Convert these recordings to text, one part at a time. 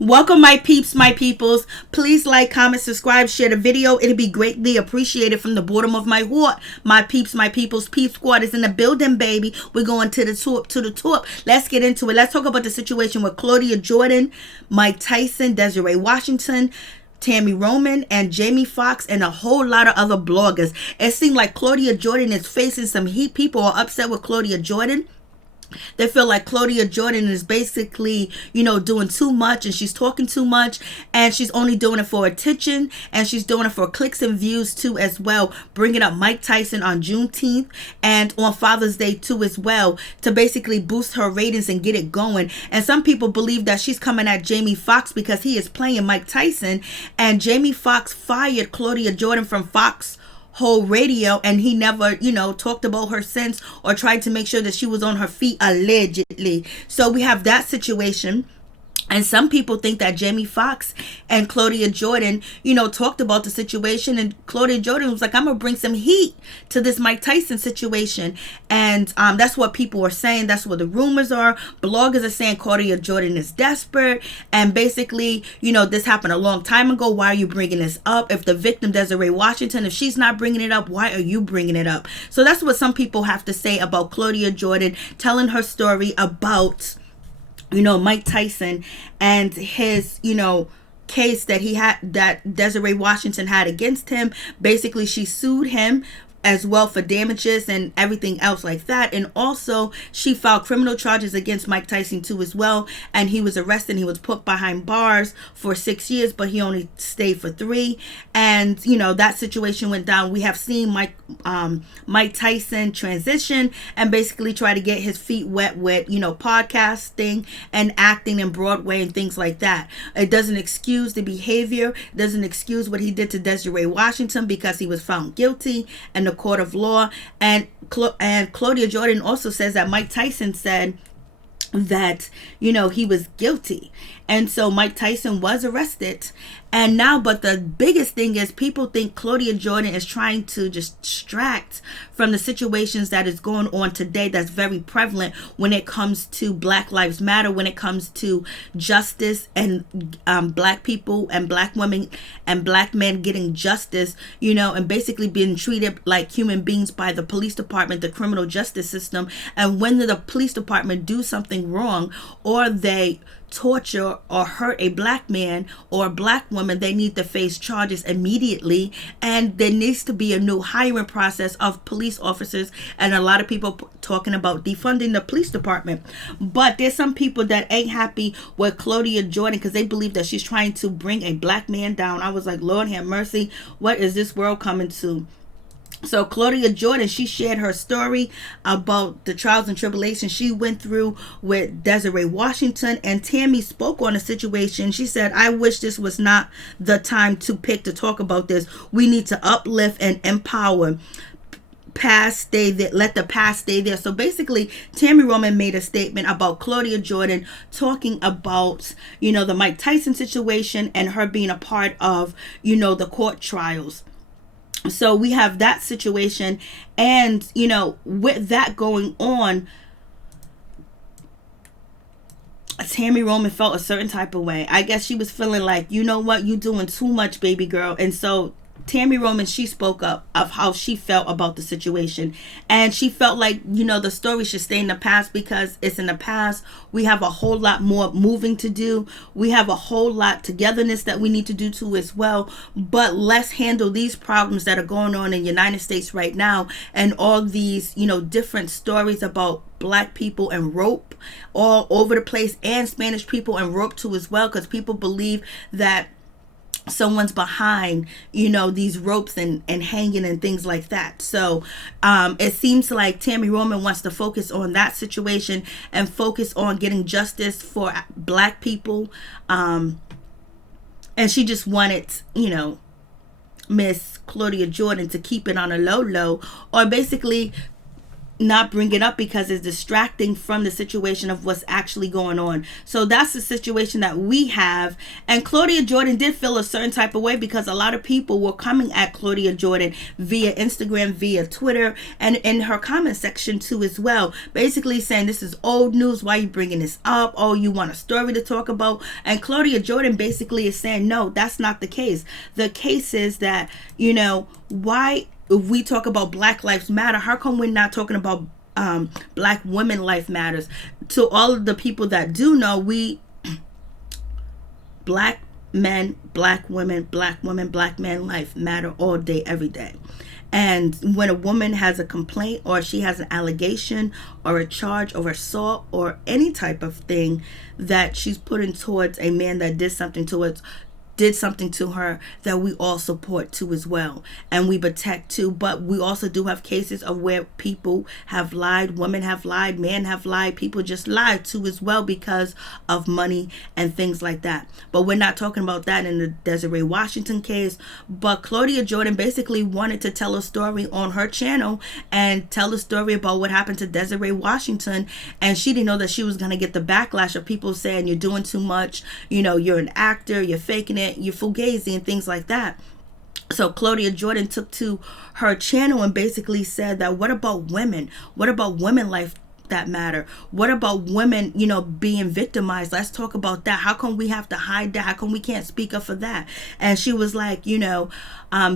Welcome, my peeps, my peoples. Please like, comment, subscribe, share the video. It'll be greatly appreciated from the bottom of my heart. My peeps, my peoples, Peep Squad is in the building, baby. We're going to the top. Let's get into it. Let's talk about the situation with Claudia Jordan, Mike Tyson, Desiree Washington, Tami Roman, and Jamie Foxx, and a whole lot of other bloggers. It seemed like Claudia Jordan is facing some heat. People are upset with Claudia Jordan. They feel like Claudia Jordan is basically, doing too much, and she's talking too much, and she's only doing it for attention, and she's doing it for clicks and views too as well, bringing up Mike Tyson on Juneteenth and on Father's Day too as well, to basically boost her ratings and get it going. And some people believe that she's coming at Jamie Foxx because he is playing Mike Tyson, and Jamie Foxx fired Claudia Jordan from Foxx whole radio, and he never talked about her since, or tried to make sure that she was on her feet, allegedly. So we have that situation. And some people think that Jamie Foxx and Claudia Jordan, talked about the situation, and Claudia Jordan was like, I'm going to bring some heat to this Mike Tyson situation. And that's what people are saying. That's what the rumors are. Bloggers are saying Claudia Jordan is desperate. And basically, this happened a long time ago. Why are you bringing this up? If the victim, Desiree Washington, if she's not bringing it up, why are you bringing it up? So that's what some people have to say about Claudia Jordan telling her story about Mike Tyson and his, case that he had, that Desiree Washington had against him. Basically, she sued him as well for damages and everything else like that. And also, she filed criminal charges against Mike Tyson too as well. And he was arrested and he was put behind bars for 6 years, but he only stayed for 3. And, that situation went down. We have seen Mike Tyson transition and basically try to get his feet wet with, podcasting and acting in Broadway and things like that. It doesn't excuse the behavior. It doesn't excuse what he did to Desiree Washington, because he was found guilty in the court of law. And Claudia Jordan also says that Mike Tyson said that he was guilty, and so Mike Tyson was arrested. And now, but the biggest thing is, people think Claudia Jordan is trying to just distract from the situations that is going on today, that's very prevalent when it comes to Black Lives Matter, when it comes to justice, and Black people and Black women and Black men getting justice, and basically being treated like human beings by the police department, the criminal justice system. And when the police department do something wrong, or they torture or hurt a Black man or a Black woman, they need to face charges immediately. And there needs to be a new hiring process of police officers. And a lot of people talking about defunding the police department. But there's some people that ain't happy with Claudia Jordan because they believe that she's trying to bring a Black man down. I was like, Lord have mercy, what is this world coming to? So Claudia Jordan, she shared her story about the trials and tribulations she went through with Desiree Washington, and Tami spoke on the situation. She said, I wish this was not the time to pick to talk about this. We need to uplift and empower. Past stay there, let the past stay there. So basically, Tami Roman made a statement about Claudia Jordan talking about, the Mike Tyson situation and her being a part of, the court trials. So we have that situation, and with that going on, Tami Roman felt a certain type of way. I guess she was feeling like, you doing too much, baby girl. And so Tami Roman, she spoke up of how she felt about the situation, and she felt like, the story should stay in the past because it's in the past. We have a whole lot more moving to do. We have a whole lot togetherness that we need to do too as well. But let's handle these problems that are going on in the United States right now, and all these, different stories about Black people and rope all over the place, and Spanish people and rope too as well, because people believe that someone's behind these ropes and hanging and things like that. So it seems like Tami Roman wants to focus on that situation and focus on getting justice for Black people, and she just wanted Miss Claudia Jordan to keep it on a low, or basically not bring it up because it's distracting from the situation of what's actually going on. So that's the situation that we have. And Claudia Jordan did feel a certain type of way because a lot of people were coming at Claudia Jordan via Instagram, via Twitter, and in her comment section too as well, basically saying this is old news, why are you bringing this up, oh, you want a story to talk about. And Claudia Jordan basically is saying no, that's not the case. The case is that, you know, why, if we talk about Black Lives Matter, how come we're not talking about Black women life matters? To all of the people that do know, we Black men, Black women, Black men life matter all day, every day. And when a woman has a complaint or she has an allegation or a charge of assault or any type of thing that she's putting towards a man that did something to her, that we all support too as well, and we protect too. But we also do have cases of where people have lied, women have lied, men have lied, people just lied too as well because of money and things like that. But we're not talking about that in the Desiree Washington case. But Claudia Jordan basically wanted to tell a story on her channel and tell a story about what happened to Desiree Washington, and she didn't know that she was going to get the backlash of people saying you're doing too much, you know, you're an actor, you're faking it, you're fugazi and things like that. So Claudia Jordan took to her channel and basically said that what about women? What about women life that matter? What about women, you know, being victimized? Let's talk about that. How come we have to hide that? How come we can't speak up for that? And she was like, you know,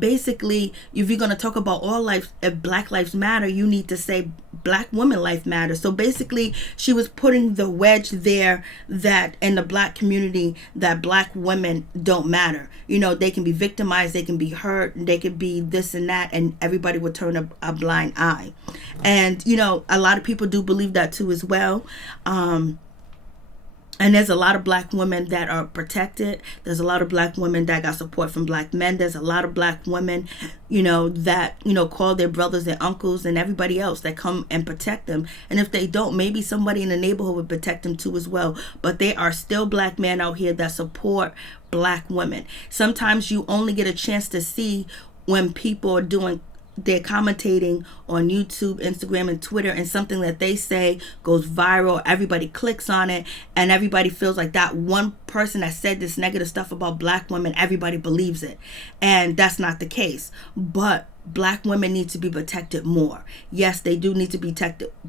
basically, if you're going to talk about all life, if Black Lives Matter, you need to say Black women life matters. So basically, she was putting the wedge there that in the Black community that Black women don't matter. You know, they can be victimized, they can be hurt, they could be this and that, and everybody would turn a blind eye. And, you know, a lot of people do believe that too as well. And there's a lot of Black women that are protected. There's a lot of Black women that got support from Black men. There's a lot of Black women, you know, that, you know, call their brothers, their uncles, and everybody else that come and protect them. And if they don't, maybe somebody in the neighborhood would protect them too as well. But there are still Black men out here that support Black women. Sometimes you only get a chance to see when people are they're commentating on YouTube, Instagram, and Twitter, and something that they say goes viral. Everybody clicks on it, and everybody feels like that one person that said this negative stuff about Black women, everybody believes it. And that's not the case. But Black women need to be protected more. Yes, they do need to be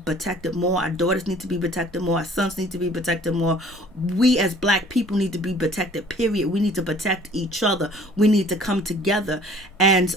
protected more. Our daughters need to be protected more. Our sons need to be protected more. We as Black people need to be protected, period. We need to protect each other. We need to come together. And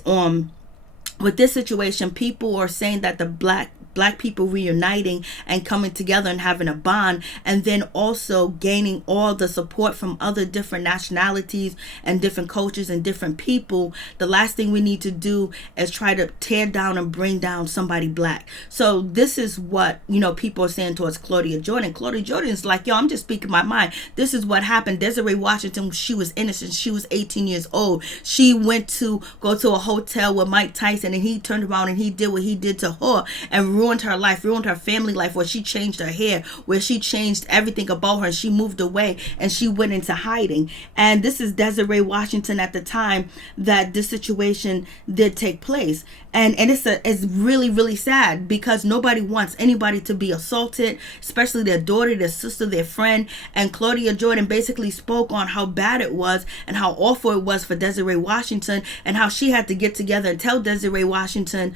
with this situation, people are saying that the black people reuniting and coming together and having a bond, and then also gaining all the support from other different nationalities and different cultures and different people. The last thing we need to do is try to tear down and bring down somebody Black. So this is what, you know, people are saying towards Claudia Jordan. Claudia Jordan is like, yo, I'm just speaking my mind. This is what happened. Desiree Washington, she was innocent. She was 18 years old. She went to go to a hotel with Mike Tyson, and he turned around and he did what he did to her and ruined her life, ruined her family life, where she changed her hair, where she changed everything about her, and she moved away and she went into hiding. And this is Desiree Washington at the time that this situation did take place. And it's really, really sad because nobody wants anybody to be assaulted, especially their daughter, their sister, their friend. And Claudia Jordan basically spoke on how bad it was and how awful it was for Desiree Washington, and how she had to get together and tell Desiree Washington,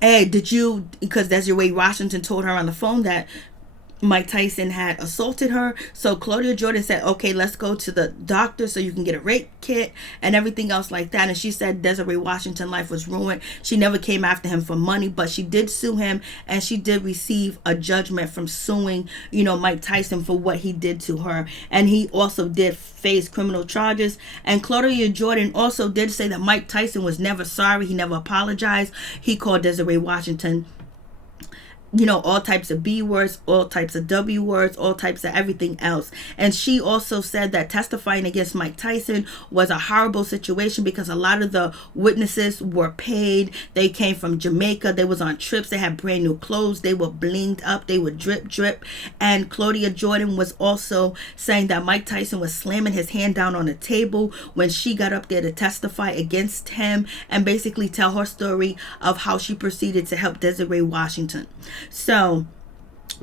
hey, because Desiree Washington told her on the phone that Mike Tyson had assaulted her. So Claudia Jordan said, okay, let's go to the doctor so you can get a rape kit and everything else like that. And she said Desiree Washington's life was ruined. She never came after him for money, but she did sue him, and she did receive a judgment from suing, you know, Mike Tyson for what he did to her. And he also did face criminal charges. And Claudia Jordan also did say that Mike Tyson was never sorry. He never apologized. He called Desiree Washington all types of B words, all types of W words, all types of everything else. And she also said that testifying against Mike Tyson was a horrible situation because a lot of the witnesses were paid. They came from Jamaica. They was on trips. They had brand new clothes. They were blinged up. They were drip. And Claudia Jordan was also saying that Mike Tyson was slamming his hand down on the table when she got up there to testify against him and basically tell her story of how she proceeded to help Desiree Washington. So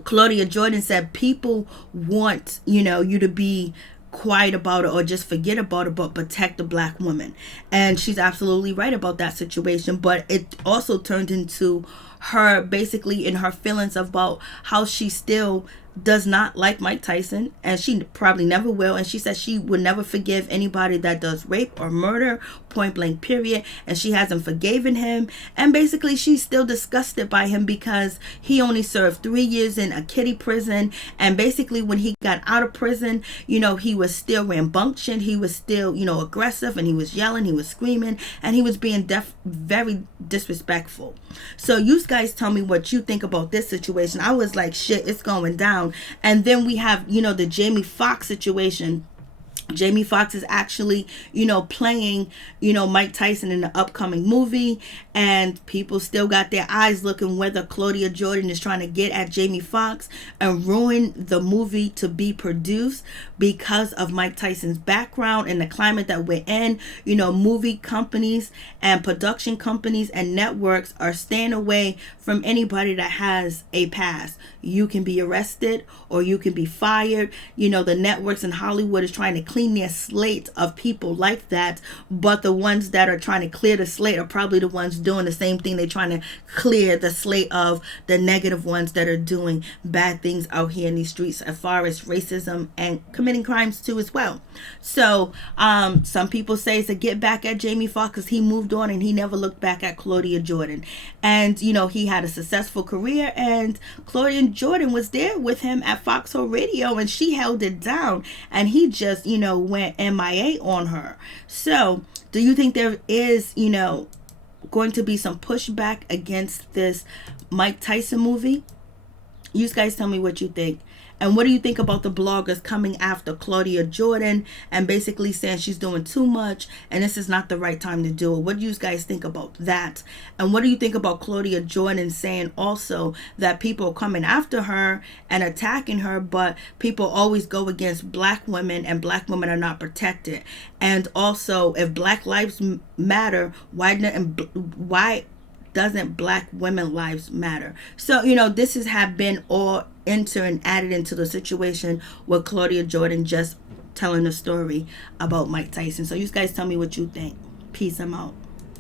Claudia Jordan said people want, you to be quiet about it or just forget about it, but protect the black woman. And she's absolutely right about that situation. But it also turned into her basically in her feelings about how she still does not like Mike Tyson, and she probably never will. And she says she would never forgive anybody that does rape or murder, point blank period. And she hasn't forgiven him, and basically she's still disgusted by him because he only served 3 years in a kiddie prison. And basically when he got out of prison, he was still rambunctious, he was still aggressive, and he was yelling, he was screaming, and he was being very disrespectful. So you guys tell me what you think about this situation. I was like, shit, it's going down. And then we have the Jamie Foxx situation. Jamie Foxx is actually, playing, Mike Tyson in the upcoming movie, and people still got their eyes looking whether Claudia Jordan is trying to get at Jamie Foxx and ruin the movie to be produced because of Mike Tyson's background and the climate that we're in. Movie companies and production companies and networks are staying away from anybody that has a past. You can be arrested or you can be fired. The networks in Hollywood is trying to clean their slate of people like that, but the ones that are trying to clear the slate are probably the ones doing the same thing. They're trying to clear the slate of the negative ones that are doing bad things out here in these streets as far as racism and committing crimes too as well. So some people say it's a get back at Jamie Foxx because he moved on and he never looked back at Claudia Jordan. And he had a successful career, and Claudia Jordan was there with him at Foxhole Radio, and she held it down, and he just went MIA on her. So do you think there is going to be some pushback against this Mike Tyson movie? You guys tell me what you think. And what do you think about the bloggers coming after Claudia Jordan and basically saying she's doing too much and this is not the right time to do it? What do you guys think about that? And what do you think about Claudia Jordan saying also that people are coming after her and attacking her, but people always go against black women and black women are not protected? And also, if Black Lives Matter, why doesn't black women lives matter? So this have been all and added into the situation with Claudia Jordan just telling a story about Mike Tyson. So you guys tell me what you think. Peace. I'm out.